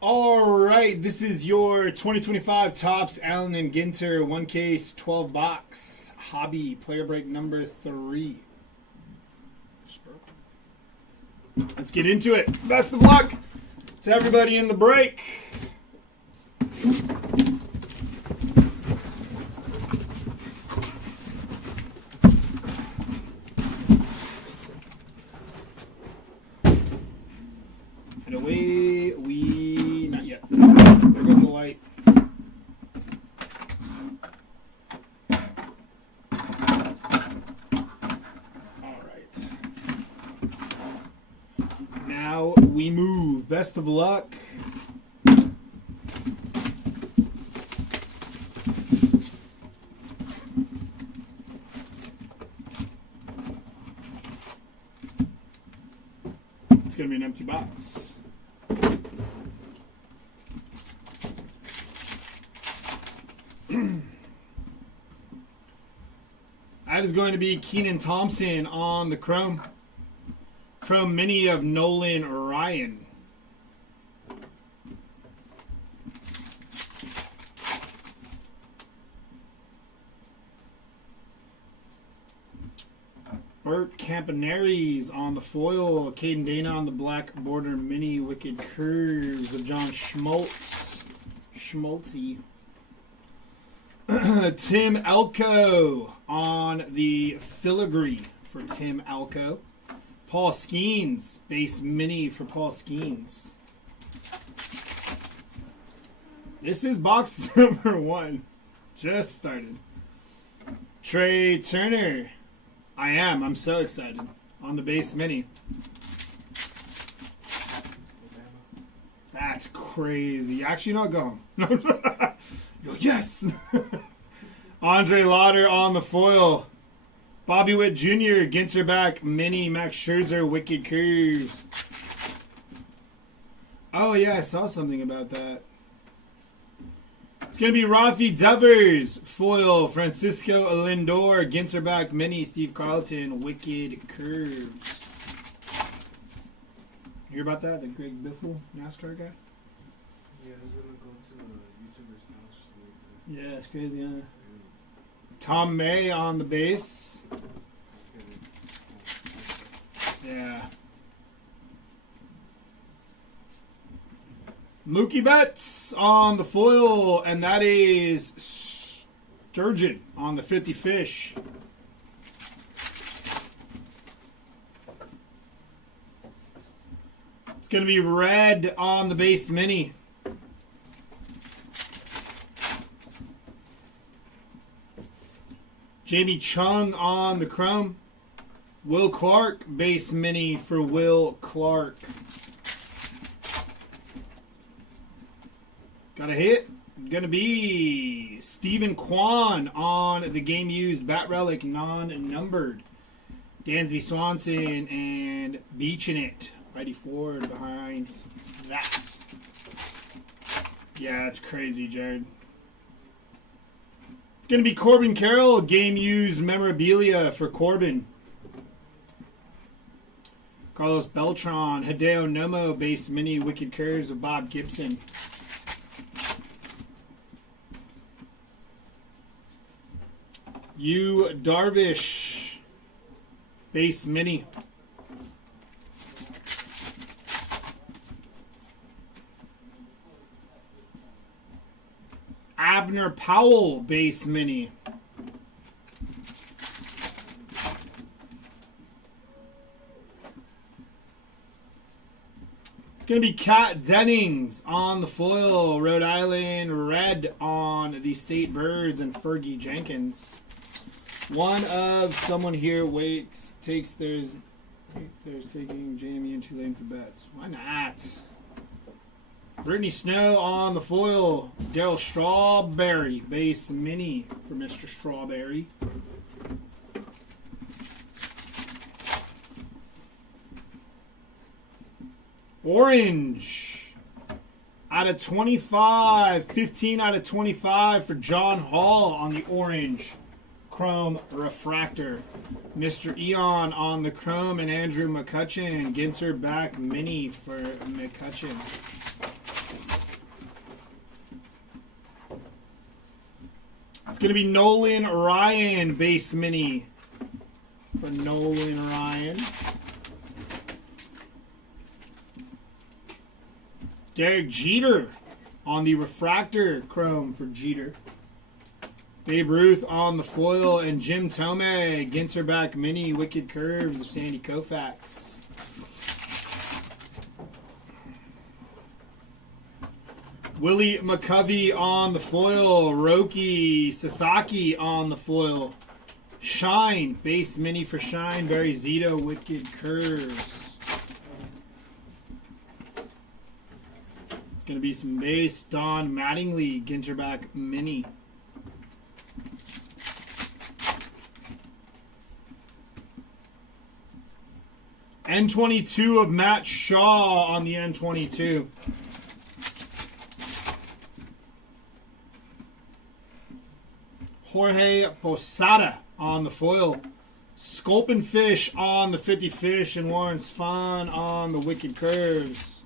All right, this is your 2025 Topps Allen and Ginter 1 case 12 box hobby player break number 3. Let's get into it. Best of luck to everybody in the break. And away we... not yet. There goes the light. All right. Now we move. Best of luck. It's going to be an empty box. That is going to be Keenan Thompson on the Chrome. Chrome Mini of Nolan Ryan. Burt Campaneris on the foil. Caden Dana on the black border mini. Wicked Curves of John Schmaltz. Schmaltzy. Tim Elko on the filigree for Tim Elko. Paul Skeens, base mini for Paul Skeens. This is box number 1. Just started. Trey Turner. I'm so excited. On the base mini. That's crazy. Actually, not go home. Yes! Andre Lauder on the foil. Bobby Witt Jr., Ginter back, mini, Max Scherzer, Wicked Curves. Oh, yeah, I saw something about that. It's going to be Rafi Devers, foil, Francisco Lindor, Ginter back, mini, Steve Carlton, Wicked Curves. You hear about that? The Greg Biffle NASCAR guy? Yeah, he's going to go to a YouTuber's house. Yeah, it's crazy, huh? Tom May on the base. Yeah. Mookie Betts on the foil, and that is Sturgeon on the 50 fish. It's going to be red on the base mini. Jamie Chung on the Chrome. Will Clark, base mini for Will Clark. Got a hit. Going to be Stephen Kwan on the game used bat relic non-numbered. Dansby Swanson and Beaching It. Righty Ford behind that. Yeah, that's crazy, Jared. It's going to be Corbin Carroll, game used memorabilia for Corbin. Carlos Beltran, Hideo Nomo, base mini, Wicked Curves of Bob Gibson. Yu Darvish, base mini. Abner Powell, base mini. It's going to be Kat Dennings on the foil. Rhode Island red on the State Birds and Fergie Jenkins. One of someone here takes theirs taking Jamie and Tulane for bets. Why not? Brittany Snow on the foil. Darryl Strawberry, base mini for Mr. Strawberry. Orange out of 25. 15 out of 25 for John Hall on the orange. Chrome Refractor. Mr. Eon on the Chrome and Andrew McCutcheon. Ginter back mini for McCutcheon. It's going to be Nolan Ryan base mini for Nolan Ryan. Derek Jeter on the Refractor Chrome for Jeter. Babe Ruth on the foil, and Jim Tomei, Ginter back mini, Wicked Curves of Sandy Koufax. Willie McCovey on the foil, Roki Sasaki on the foil. Shine, base mini for Shine, Barry Zito, Wicked Curves. It's going to be some base, Don Mattingly, Ginter back mini. N22 of Matt Shaw on the N22. Jorge Posada on the foil. Sculpin Fish on the 50 Fish, and Warren Spahn on the Wicked Curves.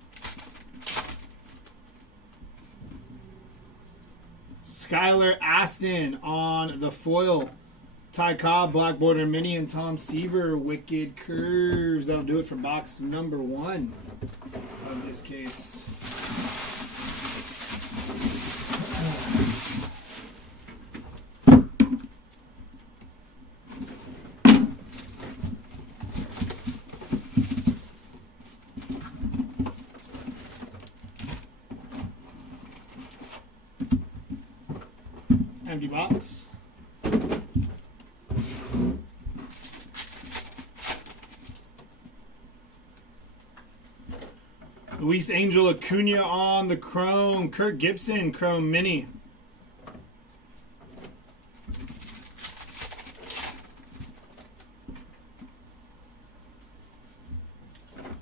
Skylar Aston on the foil. Ty Cobb, Black Border Mini, and Tom Seaver, Wicked Curves. That'll do it for box number 1 of this case. Empty box. Luis Angel Acuna on the Chrome. Kirk Gibson, Chrome Mini.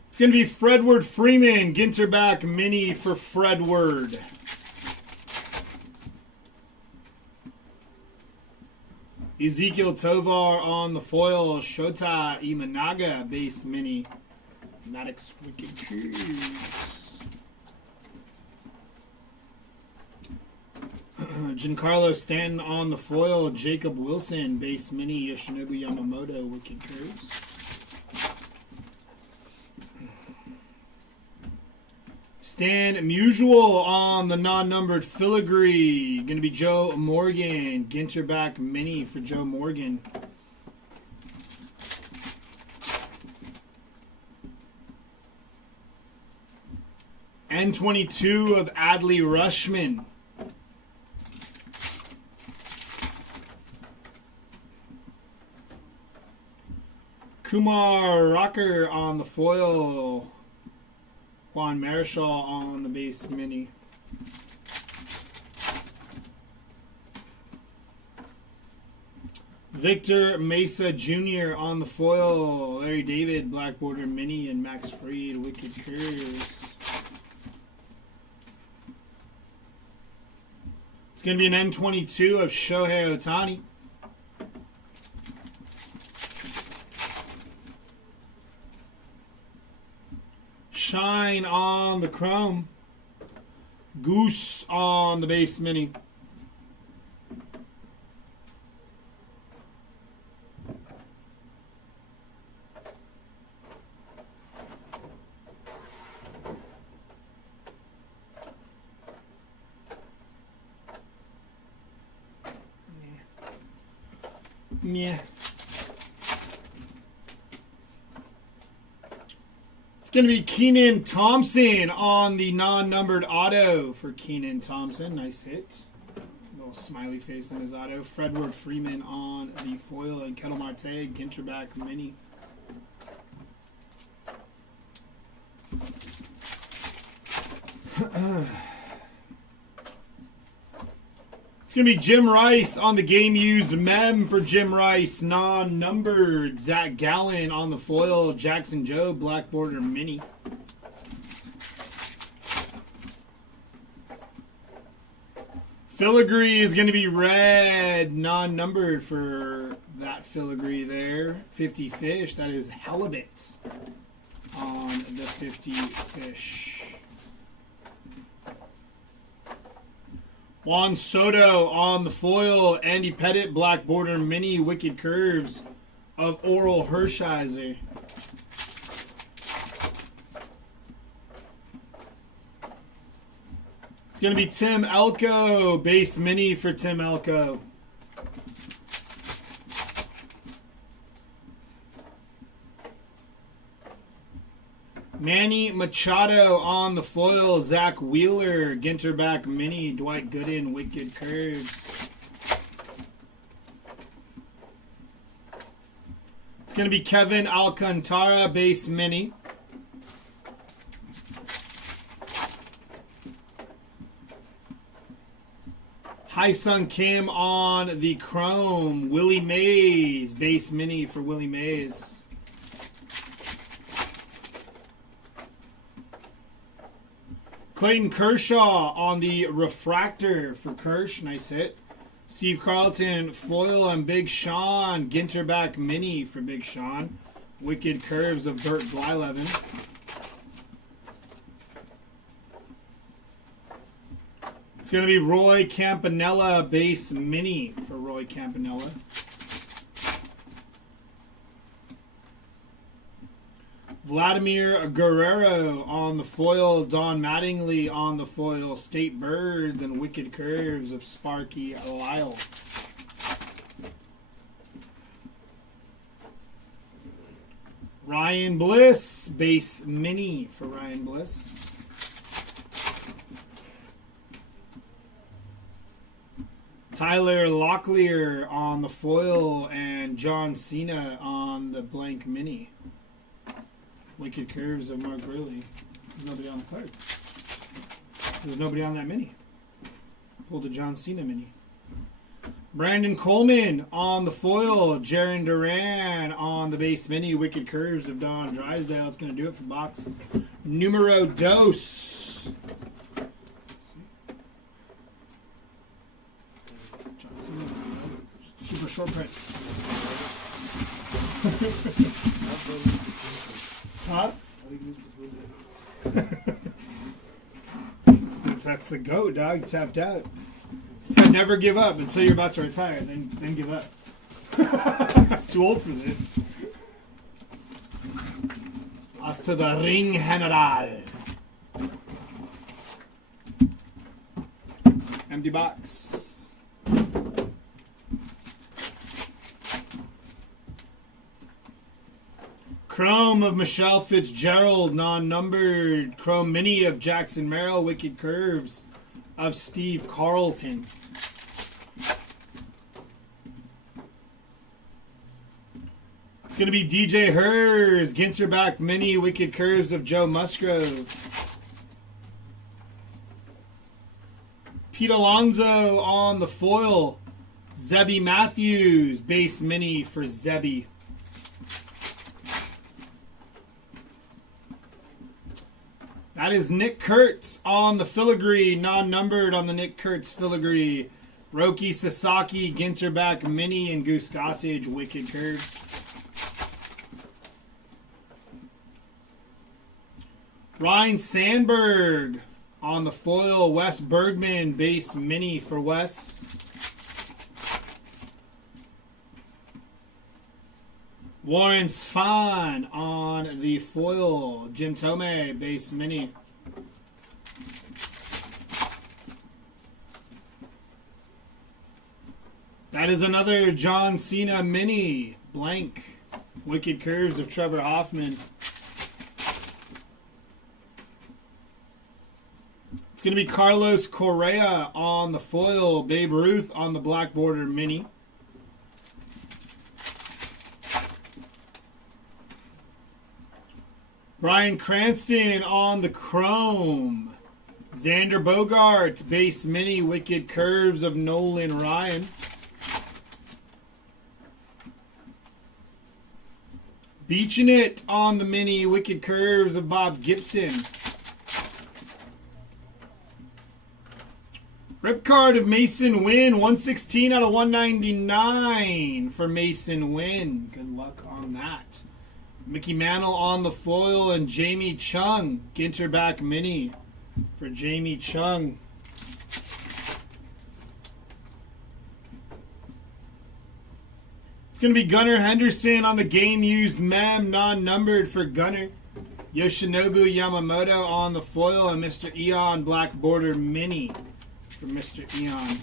It's going to be Fredward Freeman, Ginter back Mini for Fredward. Ezekiel Tovar on the foil. Shota Imanaga, base Mini. Maddox Wicked Curves. Giancarlo Stanton on the foil. Jacob Wilson, base mini. Yoshinobu Yamamoto, Wicked Curves. Stan Musial on the non-numbered filigree. Going to be Joe Morgan. Ginter back mini for Joe Morgan. N22 of Adley Rushman. Kumar Rocker on the foil. Juan Marichal on the base mini. Victor Mesa Jr. on the foil. Larry David, Black Border Mini, and Max Fried, Wicked Curves. It's going to be an N22 of Shohei Ohtani. Shine on the Chrome. Goose on the base mini. Yeah. It's going to be Keenan Thompson on the non-numbered auto for Keenan Thompson. Nice hit. Little smiley face on his auto. Fredward Freeman on the foil, and Ketel Marte, Ginter back mini. It's going to be Jim Rice on the game used mem for Jim Rice, non-numbered. Zach Gallen on the foil. Jackson Joe, Black Border Mini. Filigree is going to be red, non-numbered for that filigree there. 50 fish. That is halibut on the 50 fish. Juan Soto on the foil. Andy Pettit, black border mini, wicked curves of Oral Hershiser. It's going to be Tim Elko, base mini for Tim Elko. Manny Machado on the foil. Zach Wheeler, Ginter back mini. Dwight Gooden, wicked curves. It's going to be Kevin Alcantara, base mini. Hyesung Kim on the chrome. Willie Mays, base mini for Willie Mays. Clayton Kershaw on the refractor for Kersh. Nice hit. Steve Carlton, foil and Big Sean. Ginter back mini for Big Sean. Wicked curves of Burt Blyleven. It's going to be Roy Campanella, base mini for Roy Campanella. Vladimir Guerrero on the foil. Don Mattingly on the foil. State Birds and wicked curves of Sparky Lyle. Ryan Bliss, base mini for Ryan Bliss. Tyler Locklear on the foil and John Cena on the blank mini. Wicked curves of Mark Burley. There's nobody on the card. There's nobody on that mini. Pulled a John Cena mini. Brandon Coleman on the foil. Jaron Duran on the base mini. Wicked curves of Don Drysdale. It's going to do it for box numero dos. John Cena. Super short print. Huh? That's the goat, dog. Tapped out. Said never give up until you're about to retire, then give up. Too old for this. Hasta the ring general. Empty box. Chrome of Michelle Fitzgerald, non-numbered. Chrome mini of Jackson Merrill. Wicked curves of Steve Carlton. It's going to be DJ Hers. Ginter back mini. Wicked curves of Joe Musgrove. Pete Alonso on the foil. Zebby Matthews. Base mini for Zebby. That is Nick Kurtz on the filigree, non-numbered on the Nick Kurtz filigree. Roki Sasaki, Ginter back mini, and Goose Gossage, wicked curves. Ryan Sandberg on the foil. Wes Bergman, base mini for Wes. Warren Sfan on the foil. Jim Tomei, base mini. That is another John Cena mini. Blank. Wicked curves of Trevor Hoffman. It's going to be Carlos Correa on the foil. Babe Ruth on the black border mini. Brian Cranston on the chrome. Xander Bogaerts, base mini, wicked curves of Nolan Ryan. Beaching it on the mini, wicked curves of Bob Gibson. Rip card of Mason Wynn, 116 out of 199 for Mason Wynn. Good luck on that. Mickey Mantle on the foil and Jamie Chung. Ginter back mini for Jamie Chung. It's going to be Gunnar Henderson on the game used mem, non-numbered for Gunnar. Yoshinobu Yamamoto on the foil and Mr. Eon black border mini for Mr. Eon.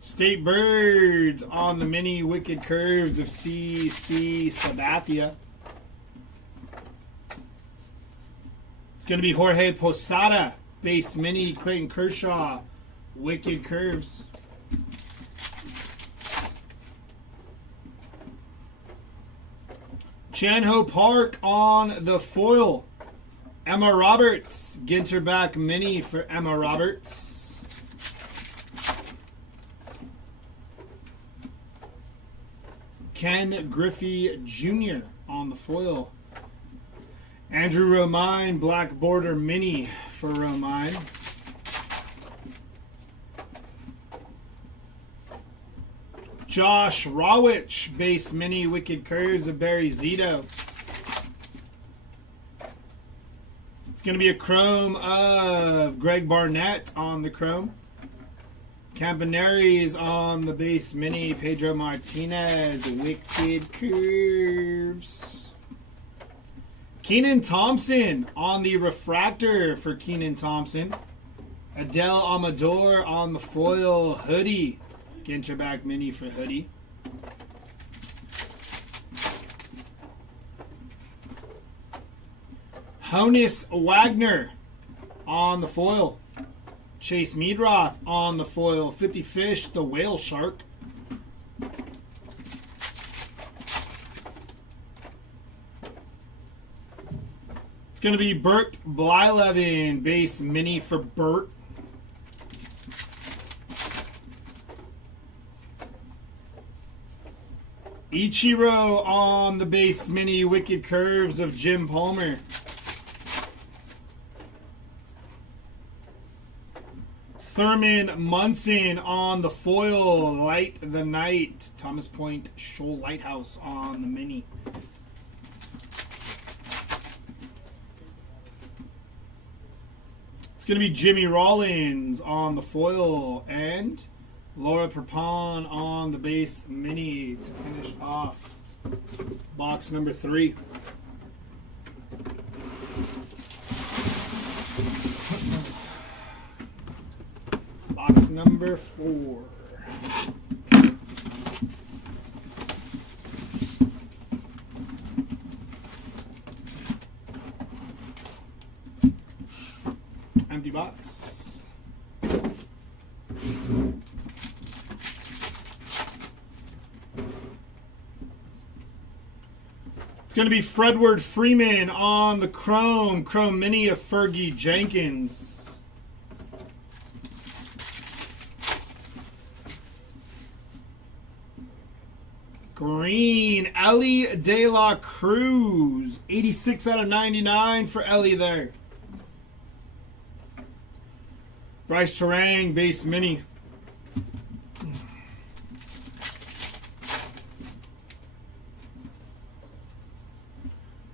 State Birds on the mini Wicked Curves of C.C. Sabathia. It's going to be Jorge Posada, base mini Clayton Kershaw, Wicked Curves. Chan-Ho Park on the foil. Emma Roberts, Ginter back mini for Emma Roberts. Ken Griffey Jr. on the foil. Andrew Romine, black border mini for Romine. Josh Rawitch, base mini Wicked Curves of Barry Zito. It's going to be a chrome of Greg Barnett on the chrome. Campaneris on the base mini Pedro Martinez, Wicked Curves. Keenan Thompson on the refractor for Keenan Thompson. Adele Amador on the foil hoodie. Ginter back mini for hoodie. Honus Wagner on the foil. Chase Meadroth on the foil. 50 Fish, the whale shark. It's going to be Bert Blyleven, base mini for Bert. Ichiro on the base mini Wicked Curves of Jim Palmer. Thurman Munson on the foil, Light the Night. Thomas Point Shoal Lighthouse on the mini. It's going to be Jimmy Rollins on the foil and Laura Prepon on the base mini to finish off box number 3. Box number 4. Empty box. It's going to be Fredward Freeman on the Chrome Mini of Fergie Jenkins. Green, Ellie De La Cruz. 86 out of 99 for Ellie there. Bryce Terang, base mini.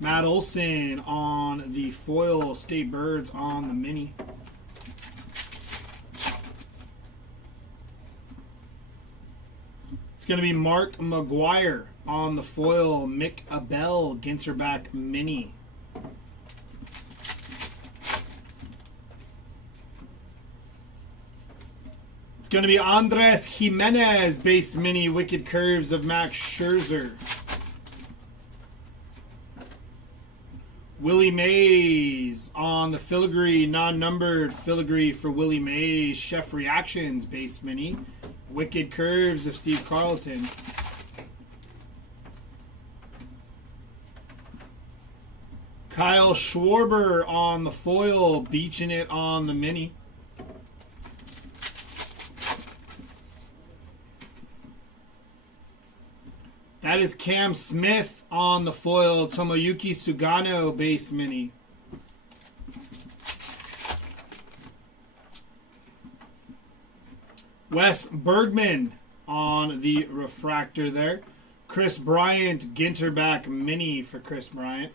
Matt Olson on the foil, State Birds on the mini. It's going to be Mark McGuire on the foil, Mick Abel, Ginter back mini. It's going to be Andres Jimenez, base mini, Wicked Curves of Max Scherzer. Willie Mays on the filigree, non-numbered filigree for Willie Mays. Chef Reactions, base mini. Wicked Curves of Steve Carlton. Kyle Schwarber on the foil, beaching it on the mini. That is Cam Smith on the foil, Tomoyuki Sugano base mini. Wes Bergman on the refractor there. Chris Bryant, Ginterback Mini for Chris Bryant.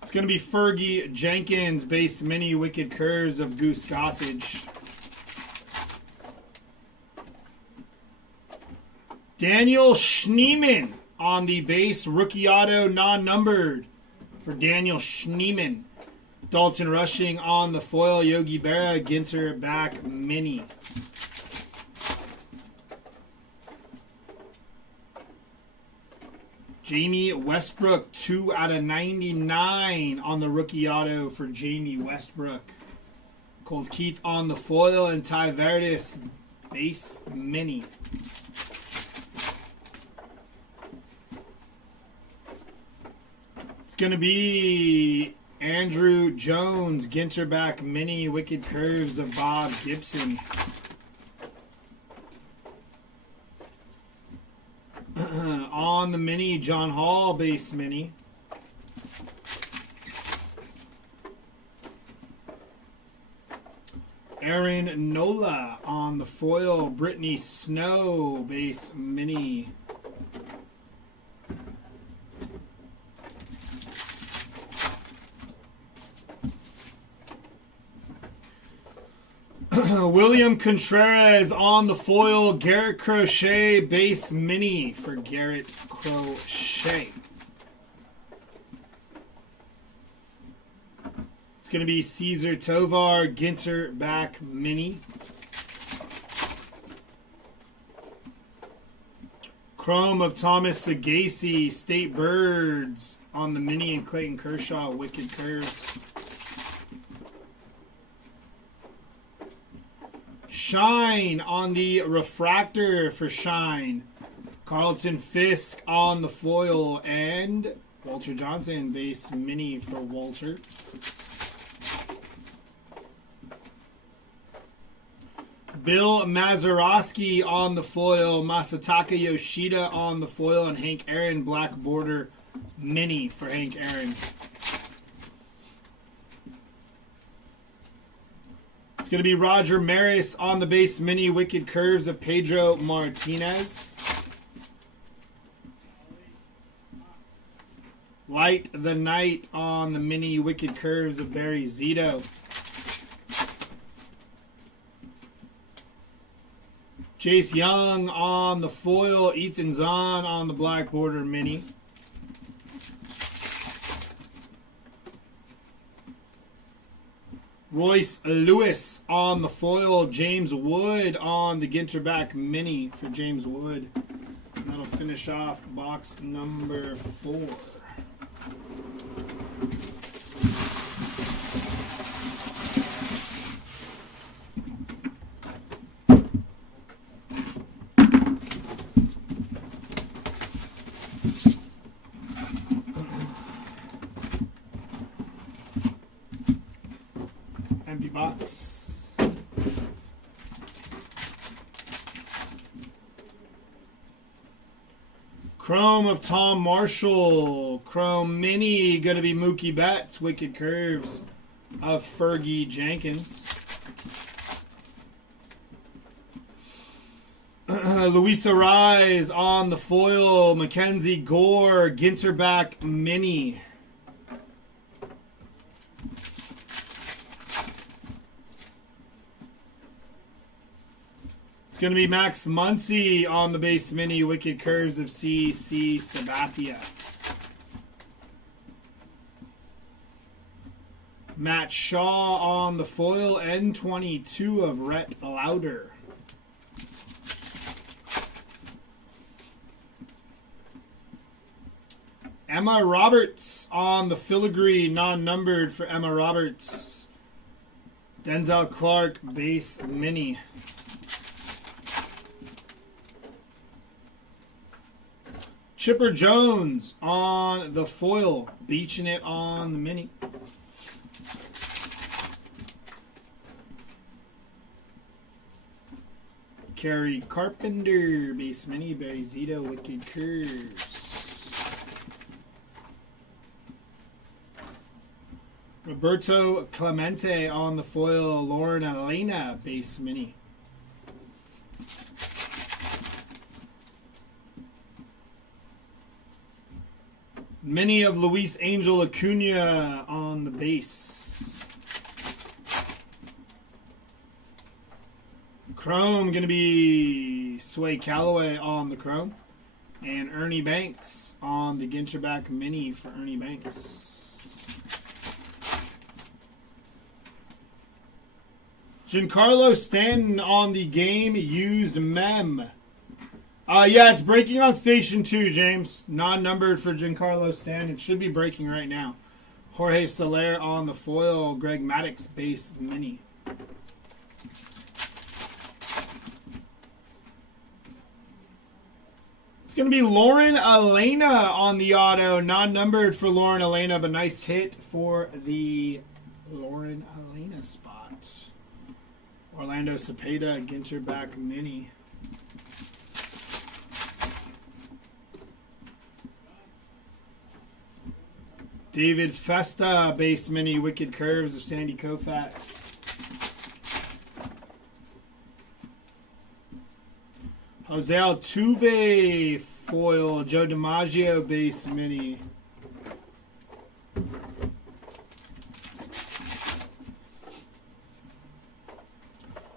It's going to be Fergie Jenkins, base mini Wicked Curves of Goose Gossage. Daniel Schneemann on the base, rookie auto non-numbered for Daniel Schneemann. Dalton Rushing on the foil, Yogi Berra, Ginter back mini. Jamie Westbrook, 2/99 on the rookie auto for Jamie Westbrook. Colt Keith on the foil and Ty Verdis base mini. It's going to be Andrew Jones, Ginterback Mini, Wicked Curves of Bob Gibson. On the mini, John Hall, base mini. Aaron Nola on the foil, Brittany Snow, base mini. William Contreras on the foil, Garrett Crochet, base mini for Garrett Crochet. It's going to be Caesar Tovar, Ginter back mini. Chrome of Thomas Sagasi, State Birds on the mini, and Clayton Kershaw, Wicked Curves. Shine on the refractor for Shine. Carlton Fisk on the foil, and Walter Johnson, base mini for Walter. Bill Mazeroski on the foil, Masataka Yoshida on the foil, and Hank Aaron, black border mini for Hank Aaron. It's going to be Roger Maris on the base mini, Wicked Curves of Pedro Martinez. Light the Night on the mini, Wicked Curves of Barry Zito. Chase Young on the foil, Ethan Zahn on the black border mini. Royce Lewis on the foil, James Wood on the Ginterback mini for James Wood. And that'll finish off box number 4. Empty box. Chrome of Tom Marshall. Chrome Mini. Going to be Mookie Betts. Wicked Curves of Fergie Jenkins. Luisa Rise on the foil. Mackenzie Gore. Ginterback Mini. It's going to be Max Muncy on the base mini, Wicked Curves of C.C. Sabathia. Matt Shaw on the foil, N22 of Rhett Lauder. Emma Roberts on the filigree, non-numbered for Emma Roberts. Denzel Clark, base mini. Chipper Jones on the foil, beaching it on the mini. Kerry Carpenter, base mini, Barry Zito, Wicked Curves. Roberto Clemente on the foil. Lauren Elena base mini. Mini of Luis Angel Acuna on the base. Chrome going to be Sway Calloway on the Chrome. And Ernie Banks on the Ginterback Mini for Ernie Banks. Giancarlo Stanton on the game used mem. Yeah, it's breaking on station 2, James. Non-numbered for Giancarlo Stanton. It should be breaking right now. Jorge Soler on the foil. Greg Maddux base mini. It's going to be Lauren Elena on the auto. Non-numbered for Lauren Elena, but nice hit for the Lauren Elena spot. Orlando Cepeda, Ginterback mini. David Festa, base mini, Wicked Curves of Sandy Koufax. Jose Altuve, foil, Joe DiMaggio, base mini.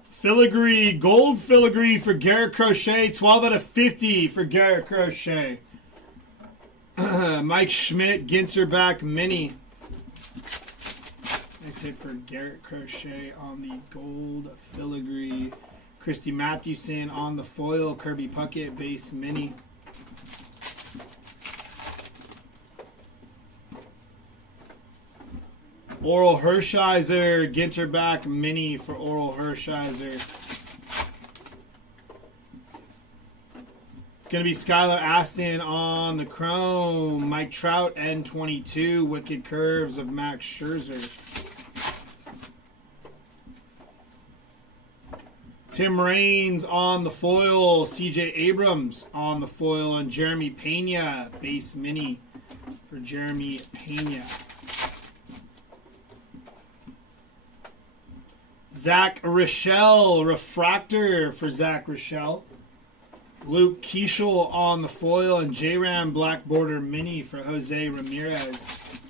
Filigree, gold filigree for Garrett Crochet, 12 out of 50 for Garrett Crochet. Mike Schmidt, Ginterback mini. Nice hit for Garrett Crochet on the gold filigree. Christy Mathewson on the foil. Kirby Puckett base mini. Oral Hershiser, Ginterback mini for Oral Hershiser. Going to be Skylar Aston on the Chrome. Mike Trout, N22. Wicked Curves of Max Scherzer. Tim Raines on the foil. CJ Abrams on the foil. And Jeremy Pena, base mini for Jeremy Pena. Zach Rochelle, refractor for Zach Rochelle. Luke Keishel on the foil and J-Ram Black Border Mini for Jose Ramirez.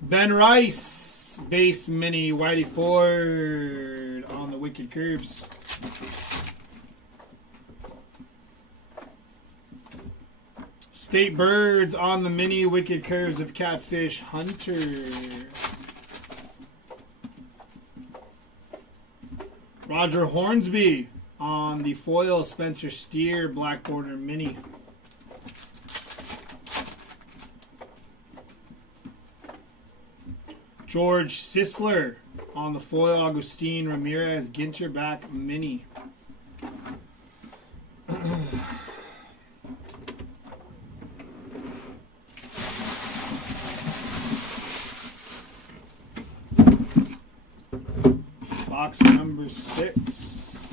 Ben Rice, base mini, Whitey Ford on the Wicked Curves. State Birds on the mini, Wicked Curves of Catfish Hunter. Roger Hornsby on the foil, Spencer Steer, Black Border Mini. George Sisler on the foil, Agustin Ramirez, Ginterback Mini. Box number 6.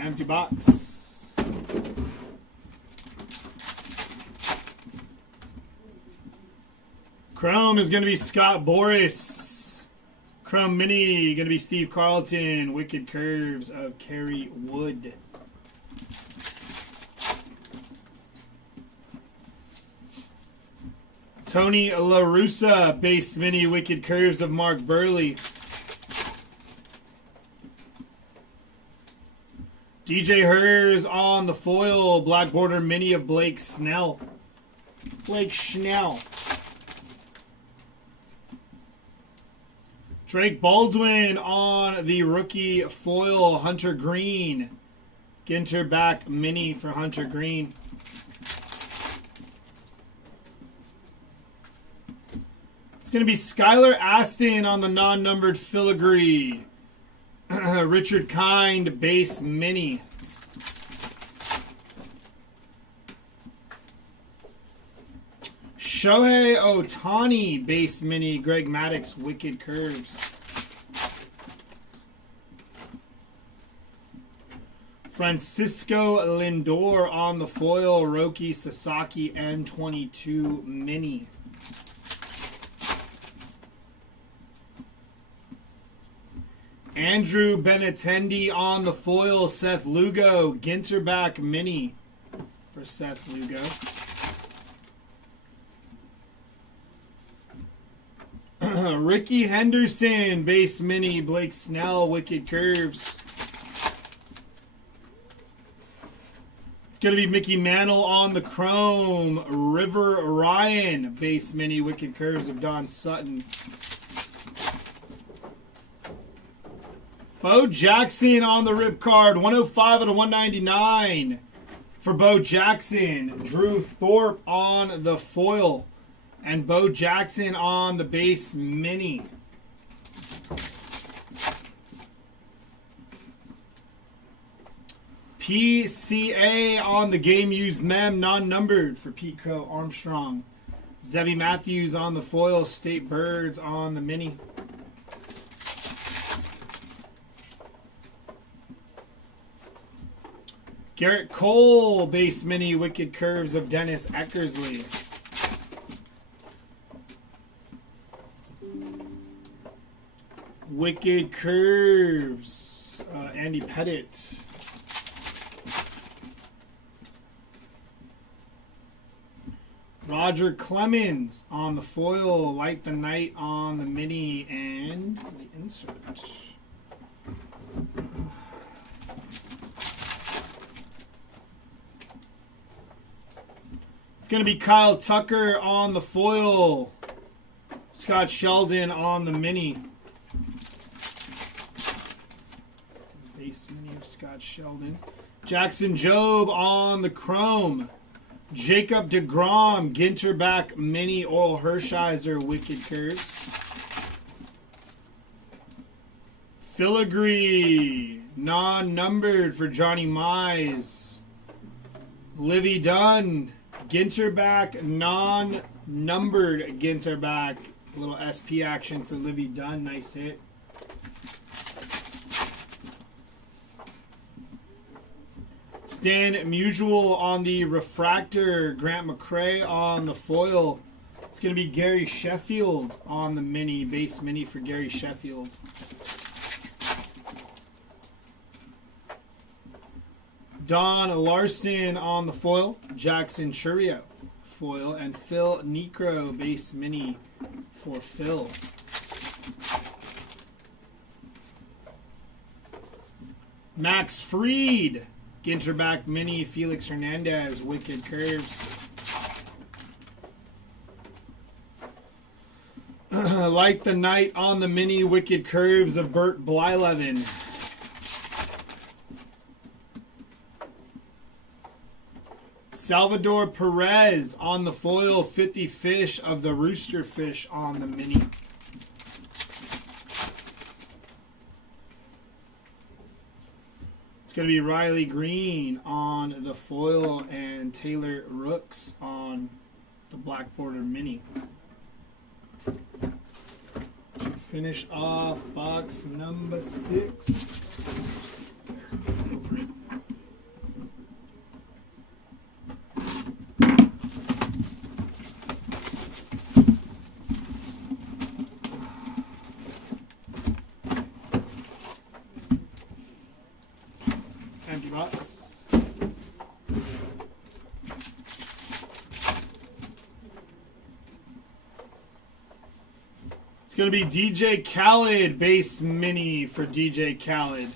Empty box. Chrome is going to be Scott Boris. Chrome Mini going to be Steve Carlton. Wicked Curves of Kerry Wood. Tony La Russa, base mini, Wicked Curves of Mark Burley. DJ Hers on the foil, Black Border Mini of Blake Snell. Blake Schnell. Drake Baldwin on the rookie foil, Hunter Green. Ginterback Mini for Hunter Green. It's going to be Skylar Aston on the non-numbered filigree. Richard Kind, base mini. Shohei Ohtani, base mini. Greg Maddux, Wicked Curves. Francisco Lindor on the foil. Roki Sasaki N22 Mini. Andrew Benintendi on the foil. Seth Lugo. Ginterback Mini for Seth Lugo. Ricky Henderson, base mini. Blake Snell, Wicked Curves. It's going to be Mickey Mantle on the chrome. River Ryan, base mini. Wicked Curves of Don Sutton. Bo Jackson on the rip card. 105 out of 199 for Bo Jackson. Drew Thorpe on the foil. And Bo Jackson on the base mini. PCA on the game used mem, non-numbered for Pete Crow Armstrong. Zebby Matthews on the foil. State Birds on the mini. Garrett Cole, base mini. Wicked Curves of Dennis Eckersley. Wicked Curves, Andy Pettit. Roger Clemens on the foil. Light the Night on the mini and the insert. It's going to be Kyle Tucker on the foil. Scott Sheldon on the mini. Base mini of Scott Sheldon. Jackson Jobe on the chrome. Jacob DeGrom, Ginterback mini. Oral Hershiser, Wicked Curves. Filigree, non-numbered for Johnny Mize. Livy Dunn, Ginterback, non-numbered Ginterback. A little SP action for Livy Dunn. Nice hit. Stan Musial on the refractor. Grant McCray on the foil. It's going to be Gary Sheffield on the mini. Base mini for Gary Sheffield. Don Larson on the foil. Jackson Churio foil. And Phil Necro base mini for Phil. Max Fried, Ginterback mini. Felix Hernandez, Wicked Curves. Light the Night on the mini. Wicked Curves of Bert Blyleven. Salvador Perez on the foil. 50 Fish of the Rooster Fish on the mini. It's going to be Riley Green on the foil and Taylor Rooks on the black border mini. To finish off box number 6. Empty box. It's going to be DJ Khaled base mini for DJ Khaled.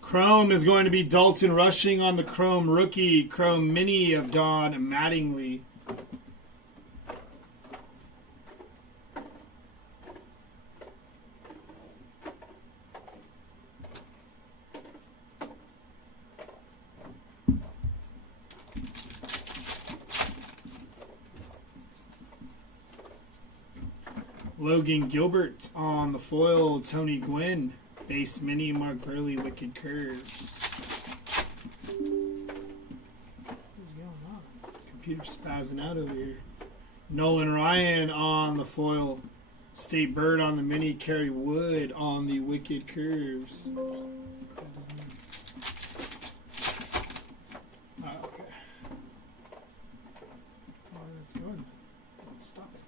Chrome is going to be Dalton Rushing on the chrome rookie. Chrome mini of Don Mattingly. Logan Gilbert on the foil. Tony Gwynn. Base mini. Mark Burley. Wicked Curves. What's going on? Computer spazzing out over here. Nolan Ryan on the foil. State Bird on the mini. Kerry Wood on the Wicked Curves. Okay. Oh, that's going. Let's stop it.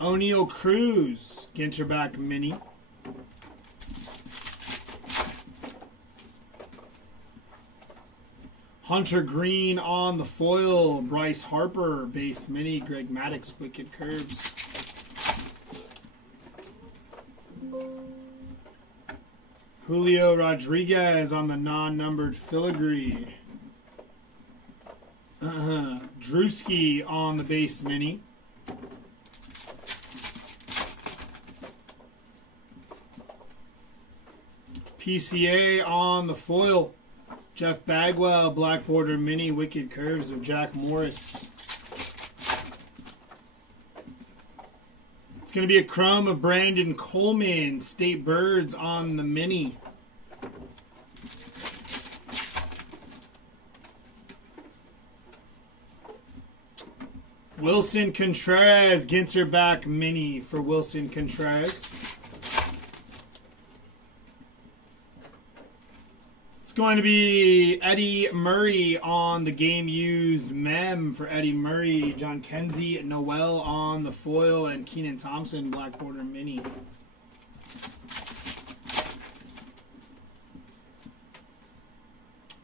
O'Neal Cruz, Ginterback mini. Hunter Green on the foil. Bryce Harper, base mini. Greg Maddux, Wicked Curves. Julio Rodriguez on the non-numbered filigree. Drewski on the base mini. PCA on the foil. Jeff Bagwell, Black Border Mini, Wicked Curves of Jack Morris. It's going to be a chrome of Brandon Coleman, State Birds on the mini. Wilson Contreras, Ginterback mini for Wilson Contreras. Going to be Eddie Murray on the game used mem for Eddie Murray. John Kenzie, Noel on the foil, and Keenan Thompson, Black Border mini.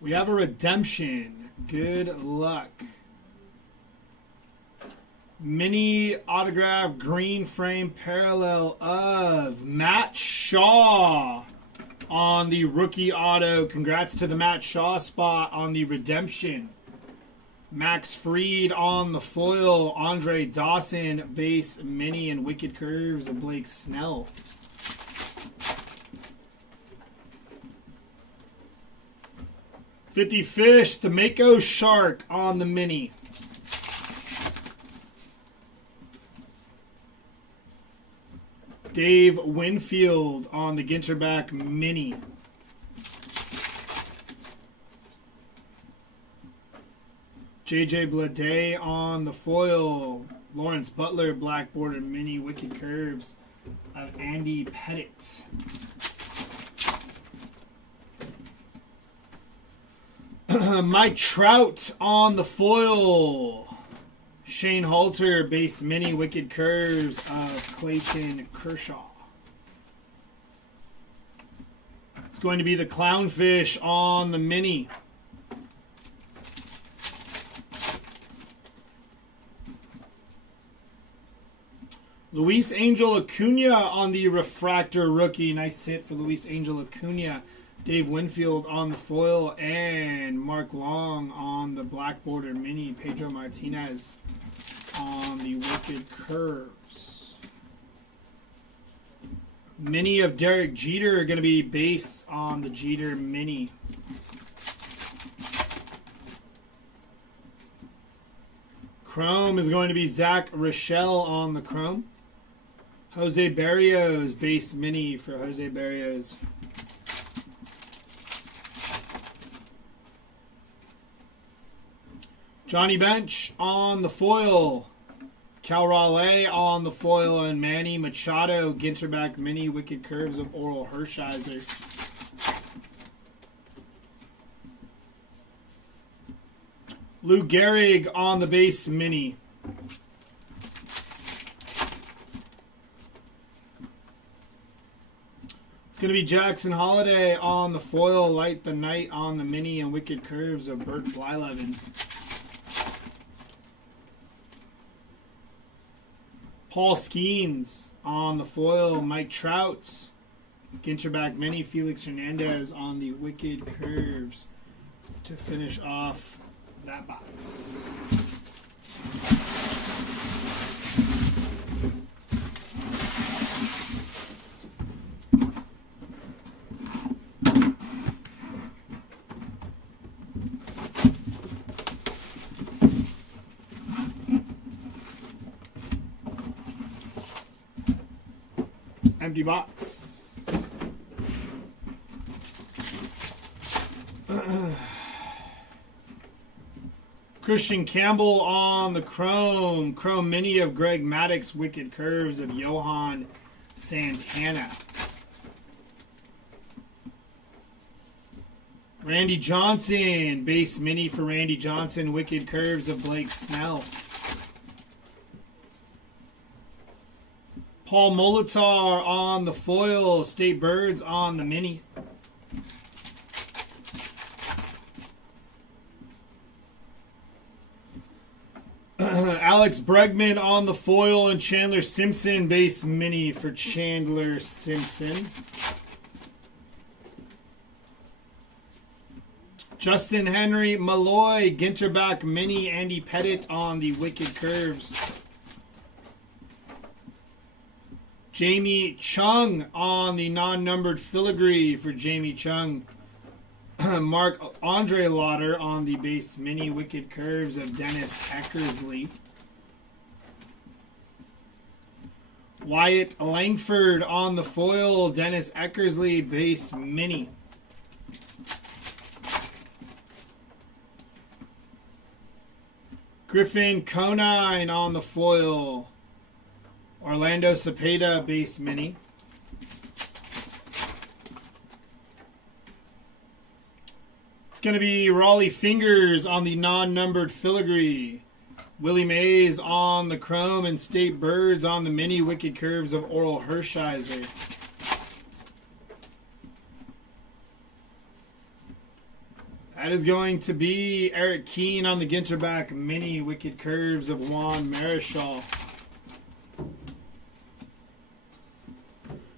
We have a redemption. Good luck. Mini autograph green frame parallel of Matt Shaw on the rookie auto. Congrats to the Matt Shaw spot on the redemption. Max Fried on the foil. Andre Dawson, base mini and Wicked Curves of Blake Snell. $50 Fish, the Mako Shark on the mini. Dave Winfield on the Ginterback mini. JJ Blade on the foil. Lawrence Butler, Black Border mini, Wicked Curves of Andy Pettit. Mike Trout on the foil. Shane Halter, base mini, Wicked Curves of Clayton Kershaw. It's going to be the Clownfish on the mini. Luis Angel Acuna on the Refractor rookie. Nice hit for Luis Angel Acuna. Dave Winfield on the foil, and Mark Long on the Black Border mini. Pedro Martinez on the Wicked Curves. Mini of Derek Jeter, going to be base on the Jeter mini. Chrome is going to be Zach Rochelle on the chrome. Jose Barrios, base mini for Jose Barrios. Johnny Bench on the foil. Cal Raleigh on the foil, and Manny Machado, Ginterback mini, Wicked Curves of Oral Hershiser. Lou Gehrig on the base mini. It's going to be Jackson Holiday on the foil, Light the Night on the mini, and Wicked Curves of Bert Blyleven. Paul Skeens on the foil, Mike Trout, Ginterback mini, Felix Hernandez on the Wicked Curves to finish off that box. Empty box. Christian Campbell on the Chrome. Chrome Mini of Greg Maddux. Wicked Curves of Johan Santana. Randy Johnson. Base Mini for Randy Johnson. Wicked Curves of Blake Snell. Paul Molitor on the foil. State Birds on the Mini. Alex Bregman on the foil and Chandler Simpson base mini for Chandler Simpson. Justin Henry Malloy Ginterback mini Andy Pettit on the Wicked Curves. Jamie Chung on the non-numbered filigree for Jamie Chung. Mark Andre Lauder on the base mini Wicked Curves of Dennis Eckersley. Wyatt Langford on the foil, Dennis Eckersley base mini. Griffin Conine on the foil, Orlando Cepeda base mini. It's going to be Raleigh Fingers on the non-numbered filigree. Willie Mays on the Chrome and State Birds on the mini Wicked Curves of Oral Hershiser. That is going to be Eric Keene on the Ginterback mini Wicked Curves of Juan Marichal.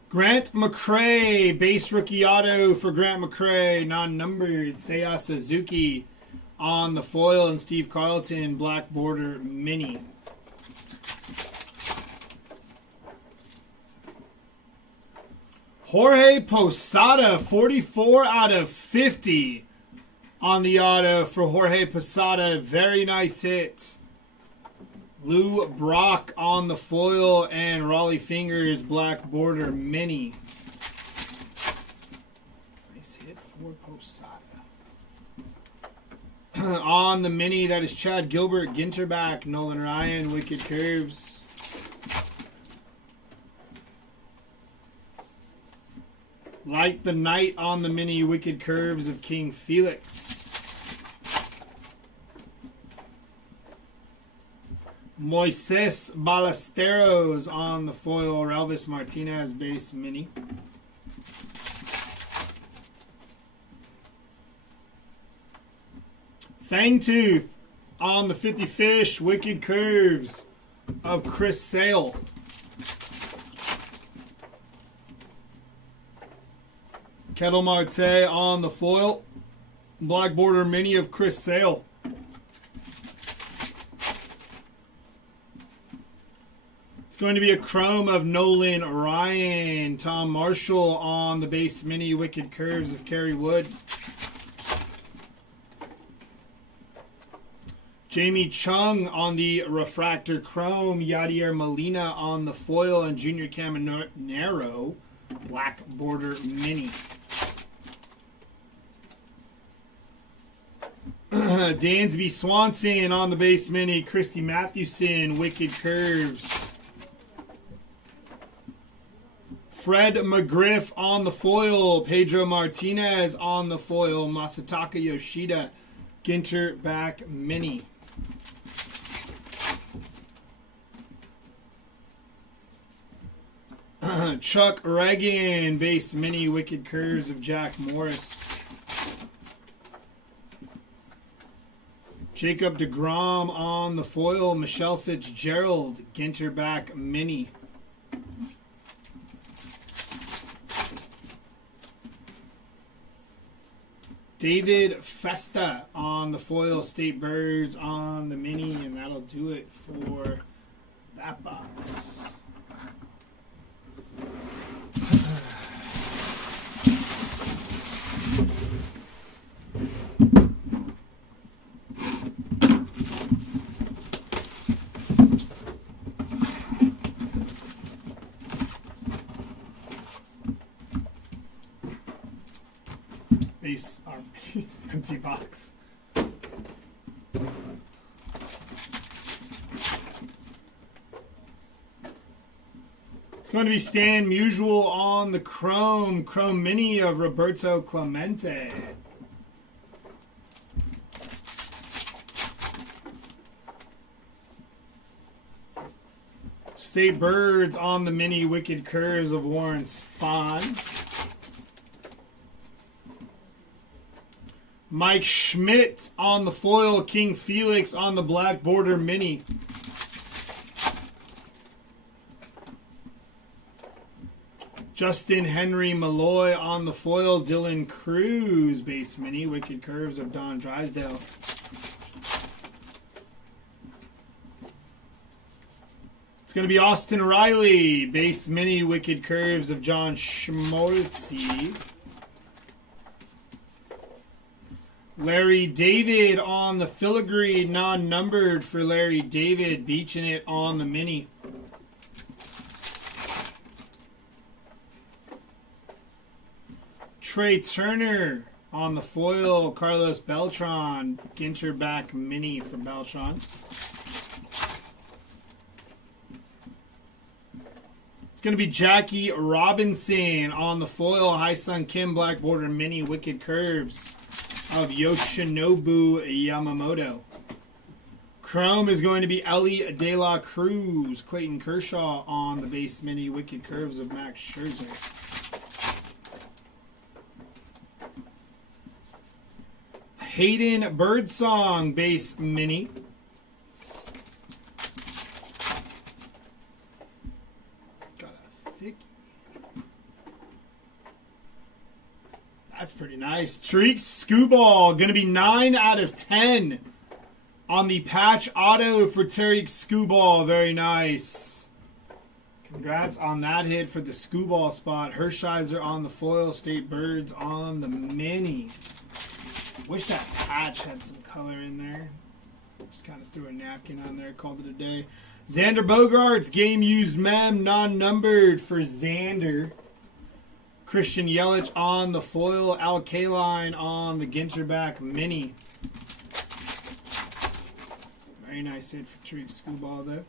Grant McCrae, base rookie auto for Grant McCrae, non-numbered. Seiya Suzuki on the foil and Steve Carlton, black border mini. Jorge Posada, 44 out of 50 on the auto for Jorge Posada. Very nice hit. Lou Brock on the foil and Raleigh Fingers black border mini. Nice hit for Posada. On the mini, that is Chad Gilbert, Ginterback, Nolan Ryan, Wicked Curves. Like the Night on the mini, Wicked Curves of King Felix. Moises Ballesteros on the foil, Relvis Martinez base mini. Fangtooth on the 50 Fish, Wicked Curves of Chris Sale. Kettle Marte on the foil, black border mini of Chris Sale. Going to be a chrome of Nolan Ryan. Tom Marshall on the base mini Wicked Curves of Kerry Wood. Jamie Chung on the refractor chrome. Yadier Molina on the foil and Junior Caminero black border mini. Dansby Swanson on the base mini. Christy Mathewson Wicked Curves. Fred McGriff on the foil. Pedro Martinez on the foil. Masataka Yoshida, Ginterback mini. Chuck Reagan, base mini Wicked Curves of Jack Morris. Jacob deGrom on the foil. Michelle Fitzgerald, Ginterback mini. David Festa on the foil, State Birds on the mini, and that'll do it for that box. Base empty box. going to be Stan Musial on the Chrome Mini of Roberto Clemente. State Birds on the Mini Wicked Curves of Warren Spahn. Mike Schmidt on the foil, King Felix on the black border mini. Justin Henry Malloy on the foil, Dylan Cruz base mini, Wicked Curves of Don Drysdale. It's going to be Austin Riley, base mini, Wicked Curves of John Schmoltzy. Larry David on the filigree, non-numbered for Larry David, beaching it on the mini. Trey Turner on the foil, Carlos Beltran, Ginter back mini for Beltran. It's going to be Jackie Robinson on the foil, High Sun Kim black border mini, Wicked Curves of Yoshinobu Yamamoto. Chrome is going to be Ellie De La Cruz, Clayton Kershaw on the base mini, Wicked Curves of Max Scherzer. Hayden Birdsong base mini. Got a thick. That's pretty nice. Tariq Skubal, going to be 9 out of 10 on the patch auto for Tariq Skubal. Very nice. Congrats on that hit for the Skubal spot. Hershiser on the foil, State Birds on the mini. Wish that patch had some color in there. Just kind of threw a napkin on there, called it a day. Xander Bogaerts, game used mem, non-numbered for Xander. Christian Yelich on the foil, Al Kaline on the Ginterback mini. Very nice hit for Tariq Skubal there.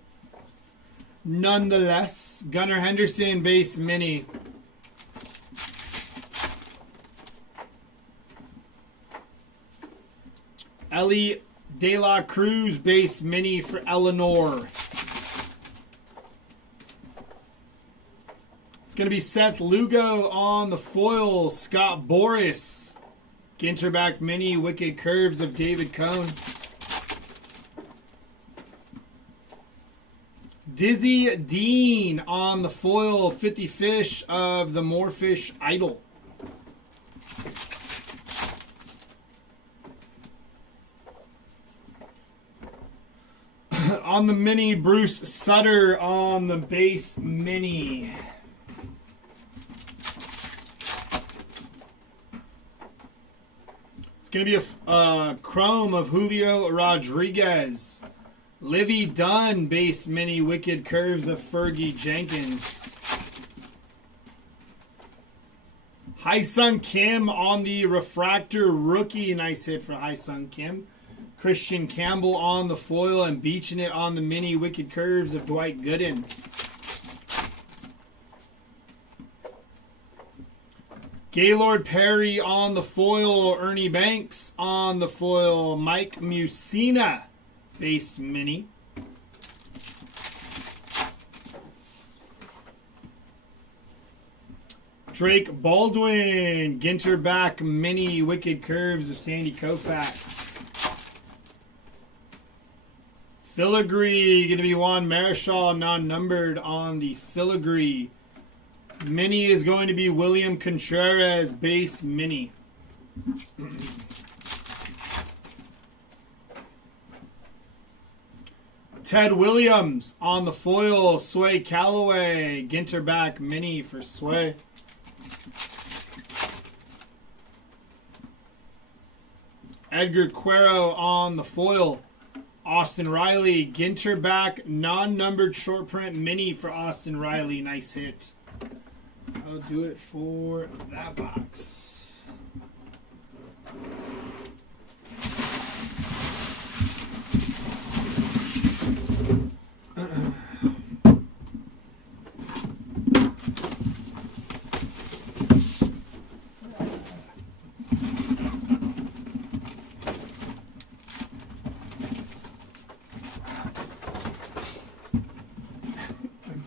Nonetheless, Gunnar Henderson base mini. Ellie De La Cruz base mini for Eleanor. It's going to be Seth Lugo on the foil. Scott Boras. Ginterback mini, Wicked Curves of David Cohn. Dizzy Dean on the foil. 50 Fish of the Morefish Idol. On the mini, Bruce Sutter on the base mini. It's going to be a chrome of Julio Rodriguez. Livy Dunn base mini, Wicked Curves of Fergie Jenkins. High Sun Kim on the refractor rookie. Nice hit for High Sun Kim. Christian Campbell on the foil and beaching it on the mini, Wicked Curves of Dwight Gooden. Gaylord Perry on the foil, Ernie Banks on the foil, Mike Mussina base mini. Drake Baldwin, Ginterback mini, Wicked Curves of Sandy Koufax. Filigree, going to be Juan Marichal, non-numbered on the filigree. Mini is going to be William Contreras, base mini. Ted Williams on the foil, Sway Calloway, Ginterback mini for Sway. Edgar Quero on the foil. Austin Riley, Ginterback, non-numbered short print mini for Austin Riley. Nice hit. That'll do it for that box.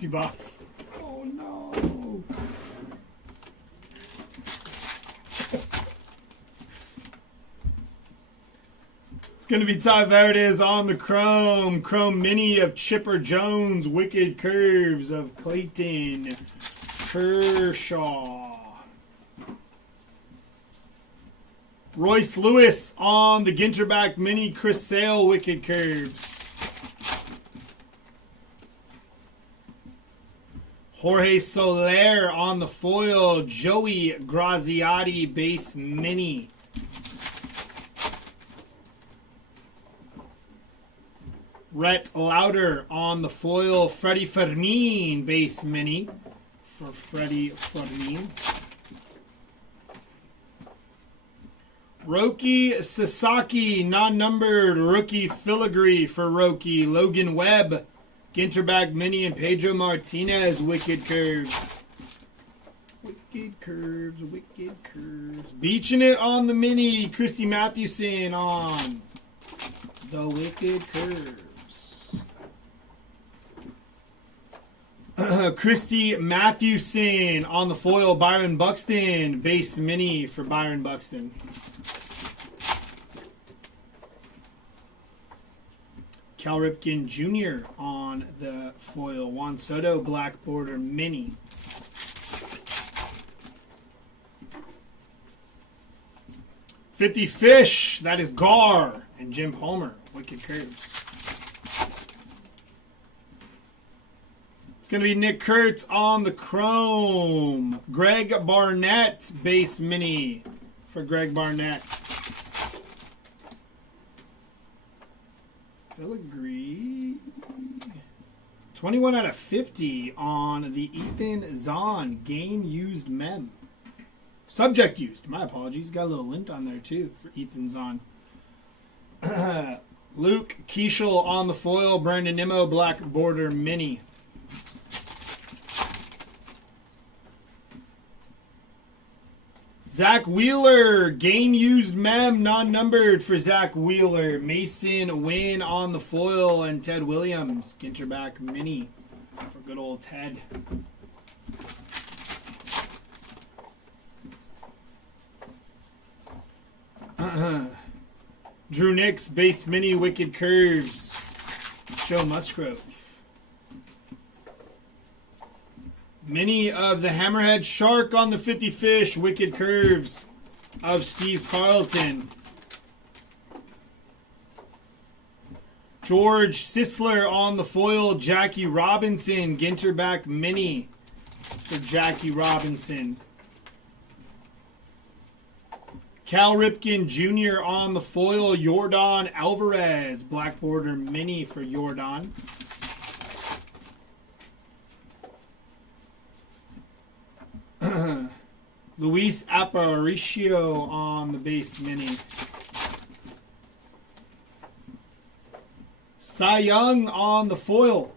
empty box. Oh no. It's going to be Ty Verdes on the Chrome. Chrome Mini of Chipper Jones. Wicked Curves of Clayton Kershaw. Royce Lewis on the Ginterback Mini. Chris Sale. Wicked Curves. Jorge Soler on the foil. Joey Graziati base mini. Rhett Lauder on the foil. Freddie Fermin base mini for Freddie Fermin. Roki Sasaki non-numbered rookie filigree for Roki. Logan Webb. Ginterback Mini and Pedro Martinez, Wicked Curves. Wicked Curves, Wicked Curves. Beaching it on the Mini, Christy Mathewson on the Wicked Curves. Christy Mathewson on the foil, Byron Buxton, base Mini for Byron Buxton. Cal Ripken Jr. on the foil. Juan Soto Black Border Mini. $50 Fish. That is Gar and Jim Palmer. Wicked Curves. It's going to be Nick Kurtz on the Chrome. Greg Barnett base Mini for Greg Barnett. Filigree. 21 out of 50 on the Ethan Zahn game used mem. Subject used. My apologies. Got a little lint on there too for Ethan Zahn. Luke Keishel on the foil. Brandon Nimmo Black Border Mini. Zach Wheeler, game used mem, non-numbered for Zach Wheeler. Mason Wynn on the foil and Ted Williams, Ginterback Mini for good old Ted. Drew Nix, base Mini, Wicked Curves. Joe Musgrove. Mini of the Hammerhead Shark on the 50 Fish. Wicked Curves of Steve Carlton. George Sisler on the foil. Jackie Robinson. Ginterback Mini for Jackie Robinson. Cal Ripken Jr. on the foil. Yordan Alvarez. Black Border Mini for Yordan. Luis Aparicio on the base Mini. Cy Young on the foil.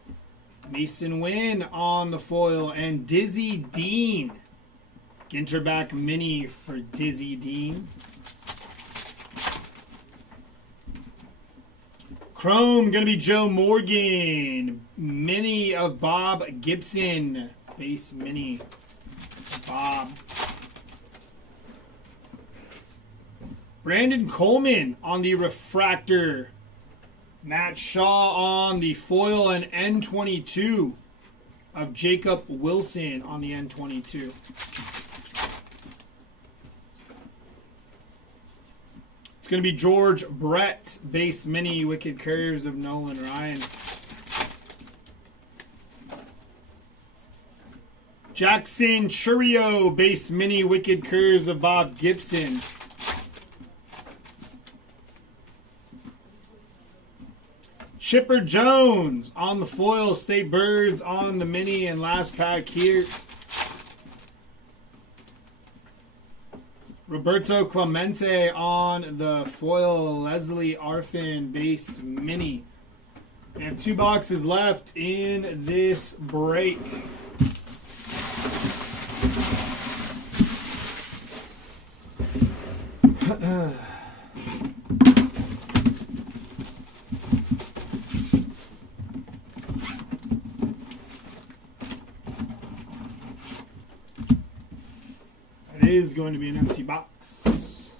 Mason Wynn on the foil. And Dizzy Dean. Ginterback Mini for Dizzy Dean. Chrome going to be Joe Morgan. Mini of Bob Gibson. Base Mini. Bob. Brandon Coleman on the refractor. Matt Shaw on the foil and N22 of Jacob Wilson on the N22. It's going to be George Brett, base Mini, Wicked Curves of Nolan Ryan. Jackson Churio, base Mini, Wicked Curves of Bob Gibson. Chipper Jones on the foil, State Birds on the Mini, and last pack here. Roberto Clemente on the foil, Leslie Arfin base Mini. We have 2 boxes left in this break. is going to be an empty box.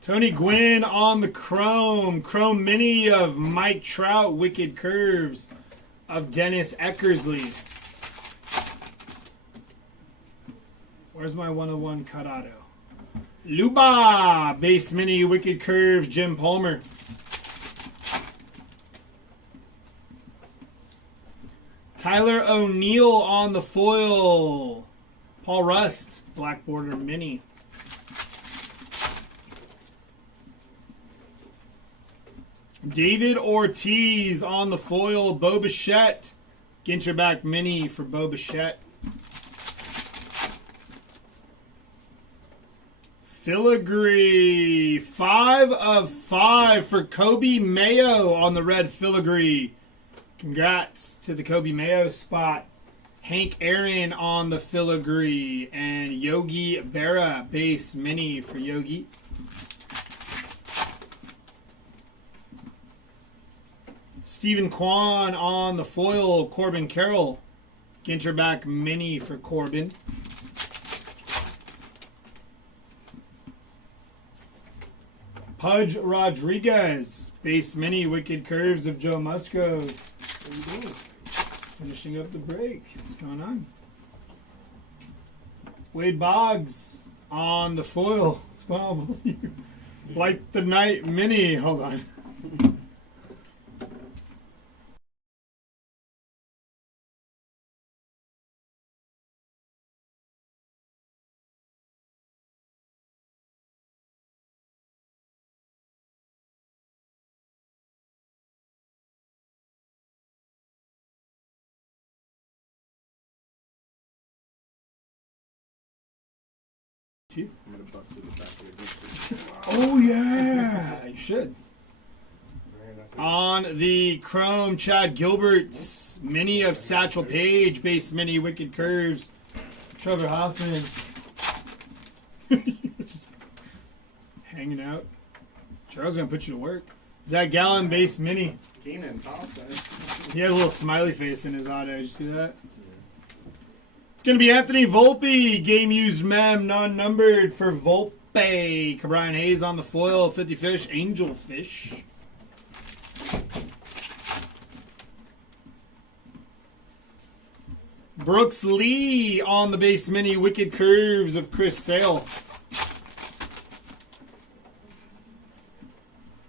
Tony Gwynn on the Chrome. Chrome Mini of Mike Trout. Wicked Curves of Dennis Eckersley. Where's my 101 cut auto? Luba. Base Mini. Wicked Curves. Jim Palmer. Tyler O'Neill on the foil. Paul Rust. Black Border Mini. David Ortiz on the foil. Bo Bichette. Ginterback Mini for Bo Bichette. Filigree. 5 of 5 for Kobe Mayo on the red filigree. Congrats to the Kobe Mayo spot. Hank Aaron on the filigree. And Yogi Berra base mini for Yogi. Stephen Kwan on the foil. Corbin Carroll. Ginterback mini for Corbin. Pudge Rodriguez. Base mini. Wicked Curves of Joe Musgrove. Finishing up the break. What's going on? Wade Boggs on the foil. What's going on, both of you? Like the Night Mini. Hold on. I'm gonna bust through the back of Oh yeah, you should. your On the Chrome, Chad Gilbert's mini of Satchel Paige, base mini, Wicked Curves, Trevor Hoffman. Just hanging out. Charles gonna put you to work. Zach Gallen, base mini. Keenan Thompson. He had a little smiley face in his auto. Did you see that? It's going to be Anthony Volpe. Game used mem, non-numbered for Volpe. Brian Hayes on the foil. 50 fish. Angel Fish. Brooks Lee on the base mini. Wicked Curves of Chris Sale.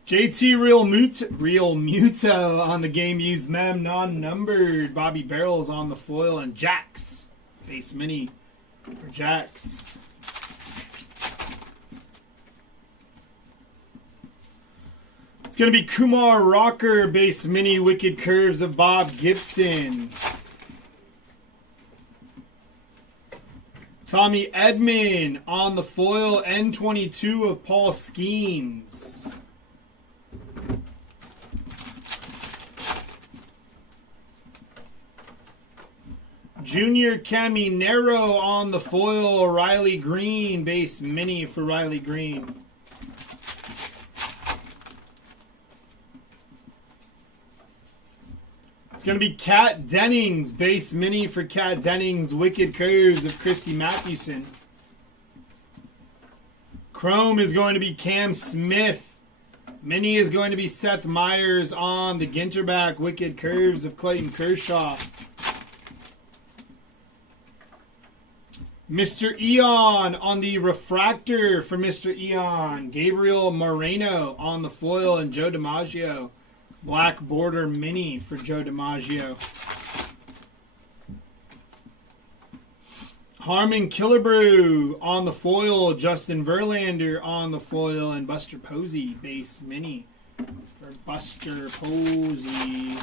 JT Real Muto on the game used mem, non-numbered. Bobby Barrels on the foil. And Jax. Base mini for Jax. It's going to be Kumar Rocker. Base mini. Wicked Curves of Bob Gibson. Tommy Edman on the foil. N22 of Paul Skeens. Junior Caminero on the foil. Riley Green. Base mini for Riley Green. It's going to be Kat Dennings. Base mini for Kat Dennings. Wicked Curves of Christy Mathewson. Chrome is going to be Cam Smith. Mini is going to be Seth Myers on the Ginterback. Wicked Curves of Clayton Kershaw. Mr. Eon on the refractor for Mr. Eon. Gabriel Moreno on the foil and Joe DiMaggio. Black border mini for Joe DiMaggio. Harmon Killebrew on the foil. Justin Verlander on the foil and Buster Posey base mini for Buster Posey.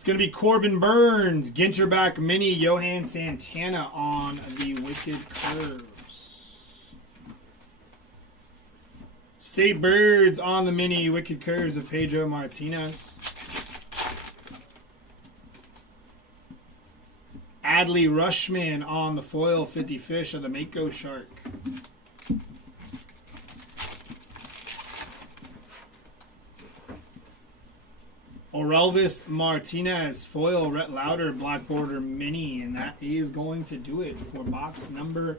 It's going to be Corbin Burns, Ginterback mini, Johan Santana on the Wicked Curves. State Birds on the mini, Wicked Curves of Pedro Martinez. Adley Rushman on the foil, 50 fish of the Mako Shark. Orelvis Martinez, foil, Rhett Lauder, black border mini. And that is going to do it for box number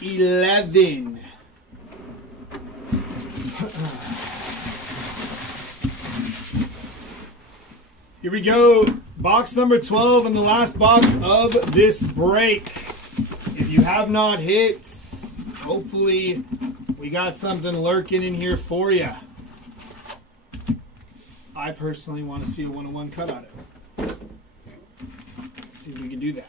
11. Here we go. Box number 12 and the last box of this break. If you have not hit, hopefully we got something lurking in here for you. I personally want to see a 1-on-1 cut on it. Let's see if we can do that.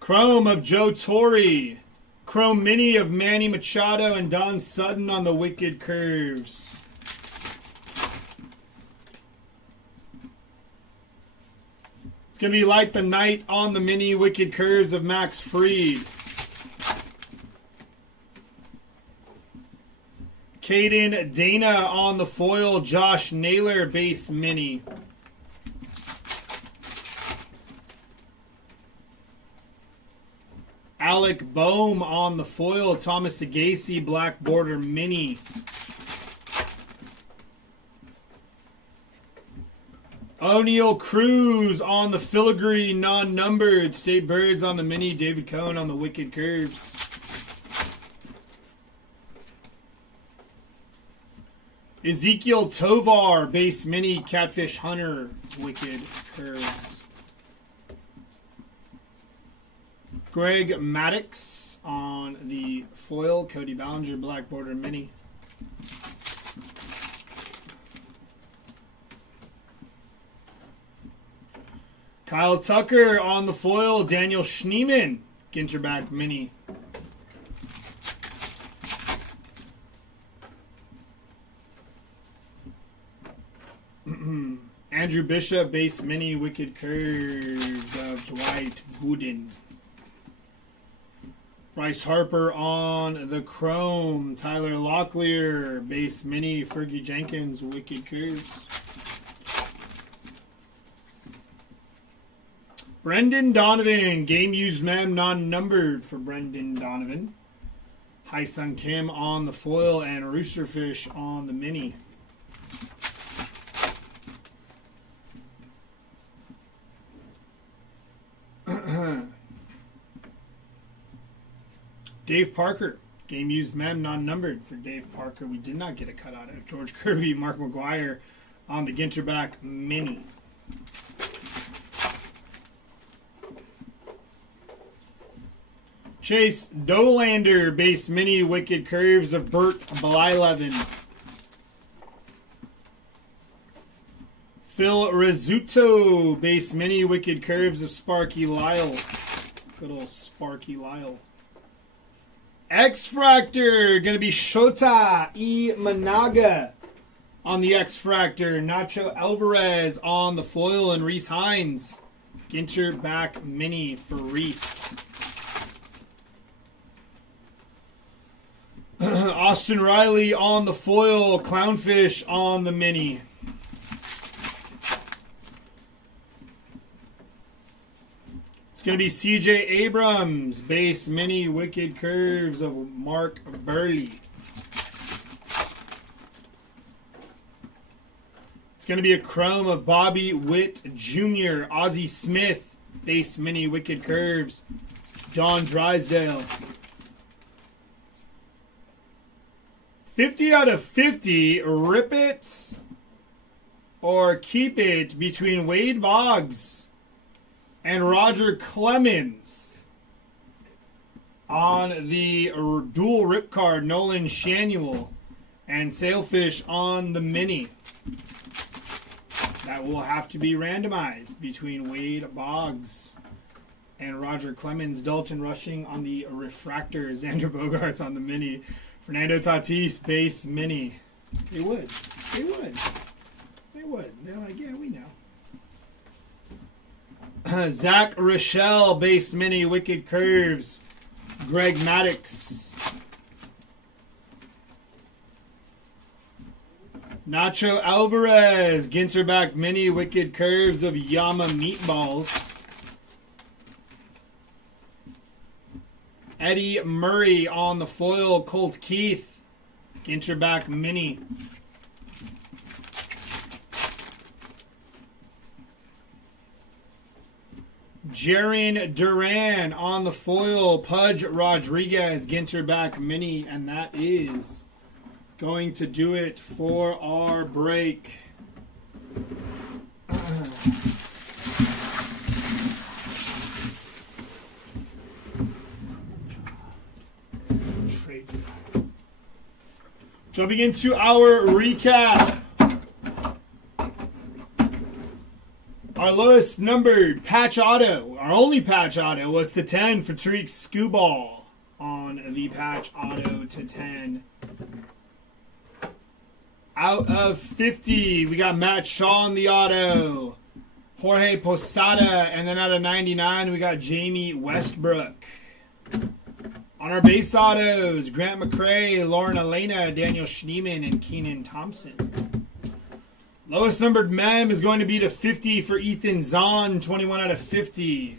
Chrome of Joe Torre. Chrome Mini of Manny Machado and Don Sutton on the Wicked Curves. It's going to be like the night on the Mini Wicked Curves of Max Fried. Caden Dana on the foil. Josh Naylor base mini. Alec Boehm on the foil. Thomas Sagasi black border mini. O'Neal Cruz on the filigree non-numbered. State Birds on the mini. David Cohn on the Wicked Curves. Ezekiel Tovar base mini. Catfish Hunter Wicked Curves. Greg Maddox on the foil. Cody Ballinger black border mini. Kyle Tucker on the foil. Daniel Schneeman Ginterback mini. Andrew Bishop base mini. Wicked Curves of Dwight Gooden. Bryce Harper on the chrome. Tyler Locklear base mini. Fergie Jenkins Wicked Curves. Brendan Donovan game used mem non-numbered for Brendan Donovan. Hyesung Kim on the foil and Roosterfish on the mini. Dave Parker, game used mem non-numbered for Dave Parker. We did not get a cut out of George Kirby, Mark McGuire on the Ginterback mini. Chase Dolander base mini. Wicked Curves of Bert Blyleven. Phil Rizzuto base mini. Wicked Curves of Sparky Lyle. Good old Sparky Lyle. X-Fractor, going to be Shota E. Managa on the X-Fractor. Nacho Alvarez on the foil and Reese Hines. Ginterback mini for Reese. Austin Riley on the foil. Clownfish on the mini. Going to be CJ Abrams base mini. Wicked Curves of Mark Burley. It's going to be a chrome of Bobby Witt Jr. Ozzie Smith base mini. Wicked Curves Don Drysdale. 50 out of 50. Rip it or keep it between Wade Boggs and Roger Clemens on the dual rip card. Nolan Shanuel and Sailfish on the mini. That will have to be randomized between Wade Boggs and Roger Clemens. Dalton Rushing on the refractor. Xander Bogaerts on the mini. Fernando Tatis base mini. They would. They would. They would. They're like, yeah, we know. Zach Rochelle base mini. Wicked Curves. Greg Maddox. Nacho Alvarez. Ginterback mini. Wicked Curves of Yama Meatballs. Eddie Murray on the foil. Colt Keith. Ginterback Mini. Jaron Duran on the foil. Pudge Rodriguez, Ginterback Mini. And that is going to do it for our break. Jumping into our recap. Our lowest numbered patch auto, our only patch auto, was to 10 for Tariq Skubal on the patch auto to 10. Out of 50, we got Matt Shaw on the auto, Jorge Posada, and then out of 99, we got Jamie Westbrook. On our base autos, Grant McCray, Lauren Elena, Daniel Schneeman, and Keenan Thompson. Lowest numbered mem is going to be to 50 for Ethan Zahn, 21 out of 50.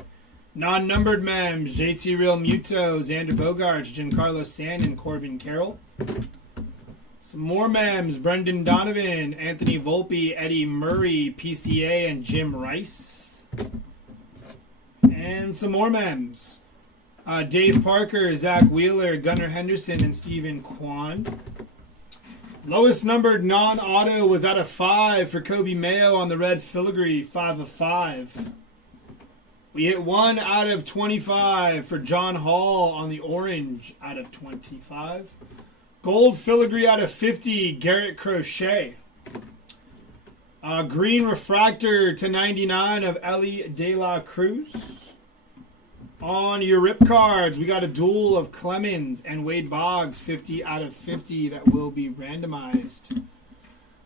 Non-numbered mems, JT Real Muto, Xander Bogaerts, Giancarlo Stanton, Corbin Carroll. Some more mems, Brendan Donovan, Anthony Volpe, Eddie Murray, PCA, and Jim Rice. And some more mems. Dave Parker, Zach Wheeler, Gunnar Henderson, and Stephen Kwan. Lowest numbered non-auto was out of 5 for Kobe Mayo on the red filigree, 5 of 5. We hit 1 out of 25 for John Hall on the orange out of 25. Gold filigree out of 50, Garrett Crochet. Green refractor to 99 of Ellie De La Cruz. On your rip cards, we got a duel of Clemens and Wade Boggs, 50 out of 50 that will be randomized.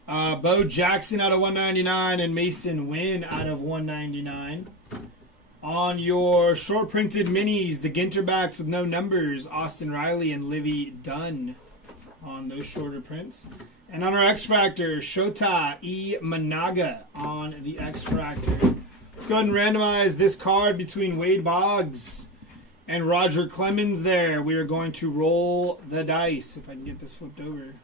Bo Jackson out of 199 and Mason Wynn out of 199. On your short printed minis, the Ginterbacks with no numbers, Austin Riley and Livy Dunn on those shorter prints. And on our X-Fractor, Shota E. Managa on the X-Fractor. Let's go ahead and randomize this card between Wade Boggs and Roger Clemens there. We are going to roll the dice, if I can get this flipped over.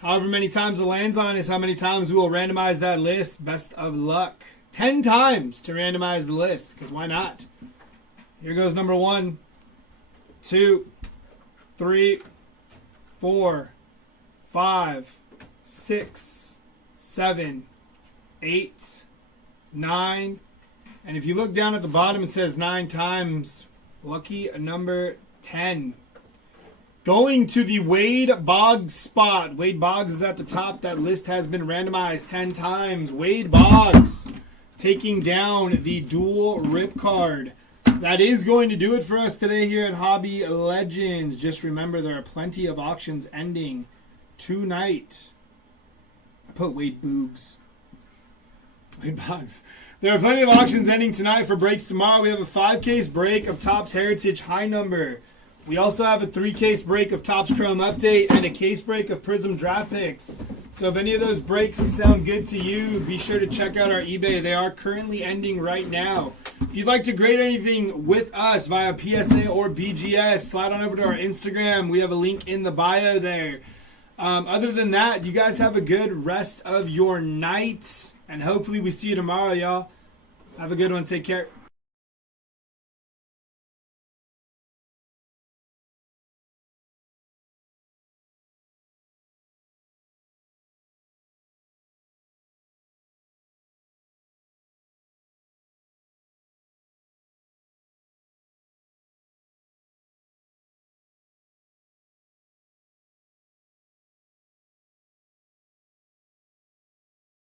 However many times it lands on is how many times we will randomize that list. Best of luck. 10 times to randomize the list, because why not? Here goes number 1, 2, 3, 4, 5, 6, 7, 8, 9, and if you look down at the bottom, it says 9 times. Lucky number 10. Going to the Wade Boggs spot. Wade Boggs is at the top. That list has been randomized 10 times. Wade Boggs taking down the dual rip card. That is going to do it for us today here at Hobby Legends. Just remember, there are plenty of auctions ending tonight. I put Wade Boggs. Wade Boggs. There are plenty of auctions ending tonight for breaks tomorrow. We have a 5-case break of Topps Heritage High Number. We also have a 3-case break of Topps Chrome Update and a case break of Prism Draft Picks. So if any of those breaks sound good to you, be sure to check out our eBay. They are currently ending right now. If you'd like to grade anything with us via PSA or BGS, slide on over to our Instagram. We have a link in the bio there. Other than that, you guys have a good rest of your night. And hopefully we see you tomorrow, y'all. Have a good one. Take care.